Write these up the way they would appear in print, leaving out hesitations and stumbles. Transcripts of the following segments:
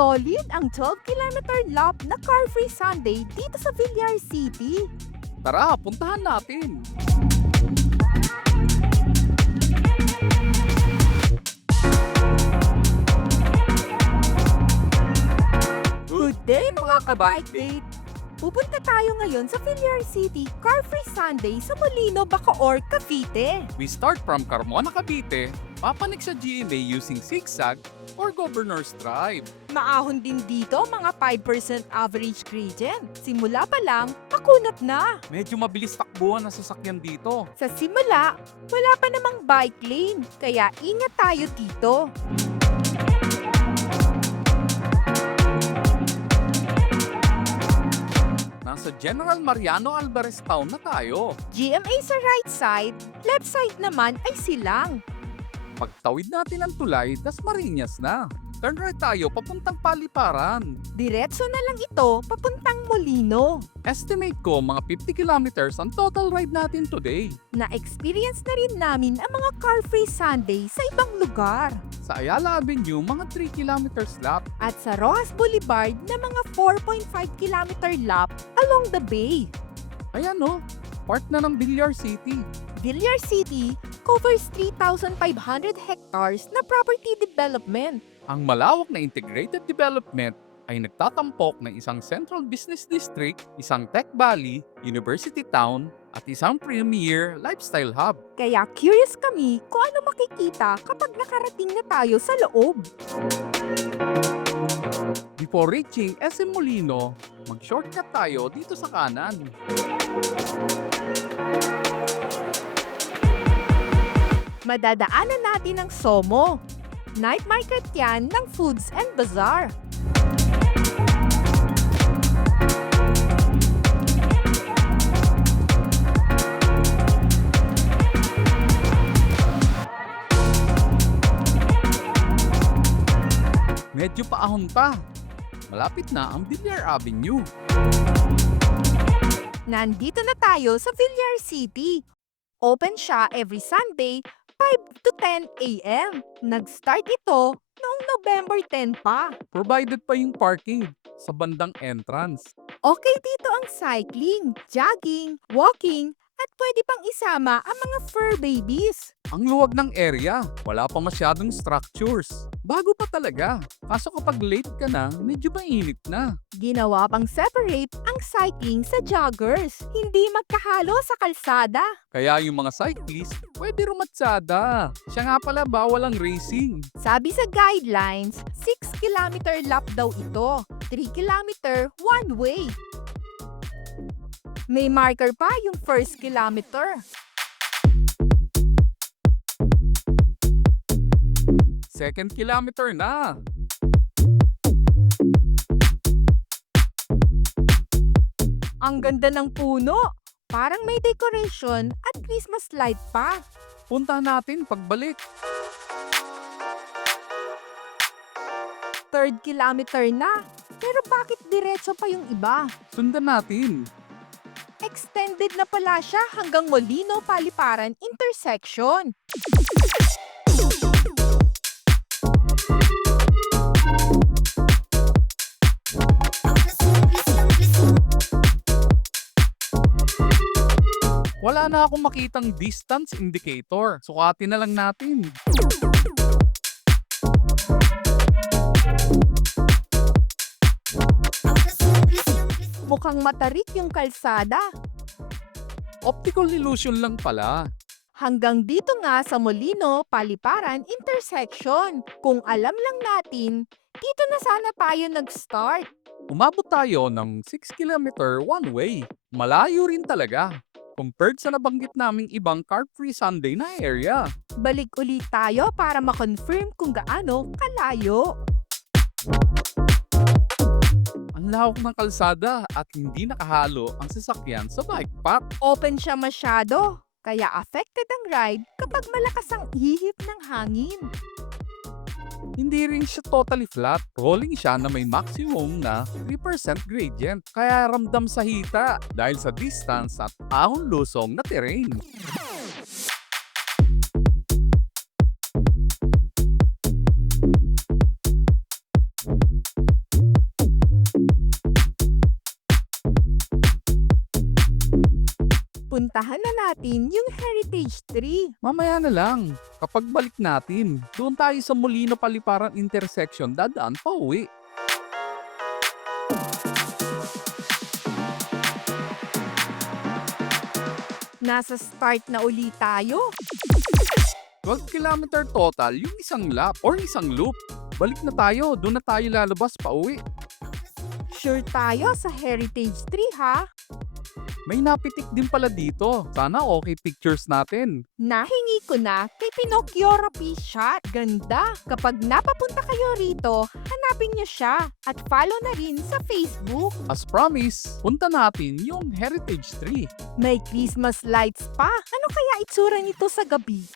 Solid ang 12-kilometer lap na car-free Sunday dito sa Villar City. Tara, puntahan natin! Good day mga ka-bike date! Pupunta tayo ngayon sa Villar City Car-Free Sunday sa Molino, Bacoor, Cavite. We start from Carmona, Cavite, papanik sa GMA using zigzag or Governor's Drive. Maahon din dito mga 5% average gradient. Simula pa lang, makunat na. Medyo mabilis takbuhan ang sasakyan dito. Sa simula, wala pa namang bike lane, kaya ingat tayo dito. Nasa General Mariano Alvarez Town na tayo. GMA sa right side, left side naman ay silang. Pagtawid natin ang tulay, Dasmariñas na. Turn right tayo papuntang Paliparan. Diretso na lang ito papuntang Molino. Estimate ko mga 50 kilometers ang total ride natin today. Na-experience na rin namin ang mga car-free Sunday sa ibang lugar. Sa Ayala Avenue, mga 3 kilometers lap. At sa Rojas Boulevard na mga 4.5 kilometer lap along the bay. Ayan no, part na ng Villar City. Villar City covers 3,500 hectares na property development. Ang malawak na integrated development ay nagtatampok ng isang central business district, isang tech valley, university town, at isang premier lifestyle hub. Kaya curious kami kung ano makikita kapag nakarating na tayo sa loob. Before reaching SM Molino, mag-shortcut tayo dito sa kanan. Madadaanan natin ang Somo. Night market yan ng Foods and Bazaar. Medyo paahon pa. Malapit na ang Villar Avenue. Nandito na tayo sa Villar City. Open siya every Sunday, 5 to 10 a.m. Nag-start ito noong November 10 pa. Provided pa yung parking sa bandang entrance. Okay dito ang cycling, jogging, walking, at pwede pang isama ang mga fur babies. Ang luwag ng area, wala pa masyadong structures. Bago pa talaga. Kaso kapag late ka na, medyo mainit na. Ginawa pang separate ang cycling sa joggers, hindi magkahalo sa kalsada. Kaya yung mga cyclist, pwede rumatsada. Siya nga pala bawal ang racing. Sabi sa guidelines, 6-kilometer lap daw ito, 3-kilometer one way. May marker pa yung first kilometer. Second kilometer na. Ang ganda ng puno. Parang may decoration at Christmas light pa. Punta natin pagbalik. Third kilometer na. Pero bakit diretso pa yung iba? Sundan natin. Extended na pala siya hanggang Molino Paliparan intersection. Wala na akong makitang distance indicator. Sukatin na lang natin. Mukhang matarik yung kalsada. Optical illusion lang pala. Hanggang dito nga sa Molino Paliparan intersection. Kung alam lang natin, dito na sana tayo nag-start. Umabot tayo ng 6 kilometer one way. Malayo rin talaga. Compared sa nabanggit naming ibang car-free Sunday na area. Balik ulit tayo para ma-confirm kung gaano kalayo. Ang lawak ng kalsada at hindi nakahalo ang sasakyan sa bike path. Open siya masyado, kaya affected ang ride kapag malakas ang ihip ng hangin. Hindi rin siya totally flat. Rolling siya na may maximum na 3% gradient. Kaya ramdam sa hita dahil sa distance at ahon lusong na terrain. puntahan na natin yung Heritage Tree. Mamaya na lang. Kapag balik natin, doon tayo sa Molino Paliparan intersection dadaan pa uwi. Nasa start na uli tayo. 12 kilometer total yung isang lap or isang loop. Balik na tayo, doon na tayo lalabas pa uwi. Sure tayo sa Heritage Tree ha? May napitik din pala dito. Sana okay pictures natin. Nahingi ko na kay Pinocchio Rapi Shot. Ganda! Kapag napapunta kayo rito, hanapin niyo siya at follow na rin sa Facebook. As promised, punta natin yung Heritage Tree. May Christmas lights pa. Ano kaya itsura nito sa gabi?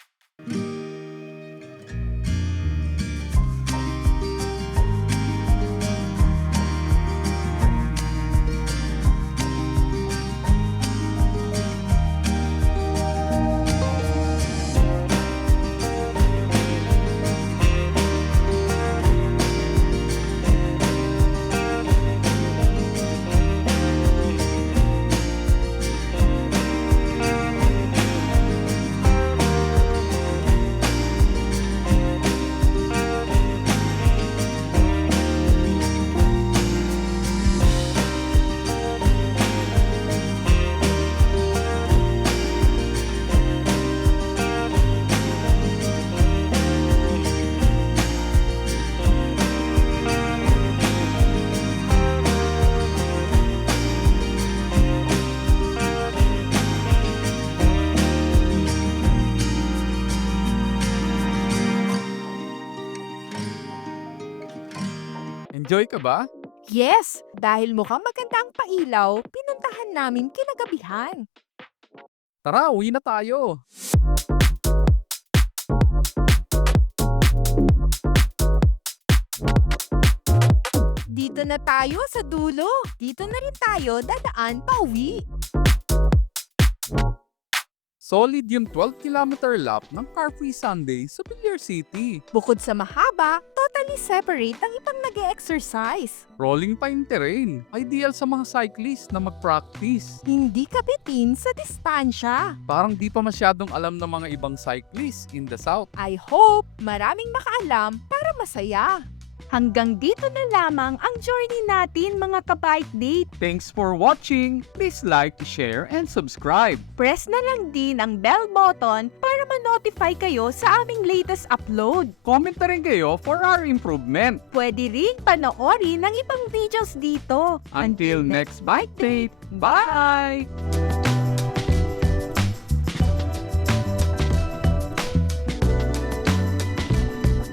Enjoy ka ba? Yes! Dahil mukhang maganda ang pailaw, pinuntahan namin kinagabihan. Tara, uwi na tayo. Dito na tayo sa dulo. Dito na rin tayo dadaan pa uwi. Solid yung 12 kilometer lap ng Car-Free Sunday sa Villar City. Bukod sa mahaba, totally separate ang ibang nag-exercise. Rolling pa yung terrain. Ideal sa mga cyclist na mag-practice. Hindi kabitin sa distansya. Parang di pa masyadong alam ng mga ibang cyclists in the South. I hope maraming makaalam para masaya. Hanggang dito na lamang ang journey natin mga ka-bike date. Thanks for watching. Please like, share, and subscribe. Press na lang din ang bell button para ma-notify kayo sa aming latest upload. Comment na rin kayo for our improvement. Pwede ring panoorin ang ibang videos dito. Until next bike date. Bye!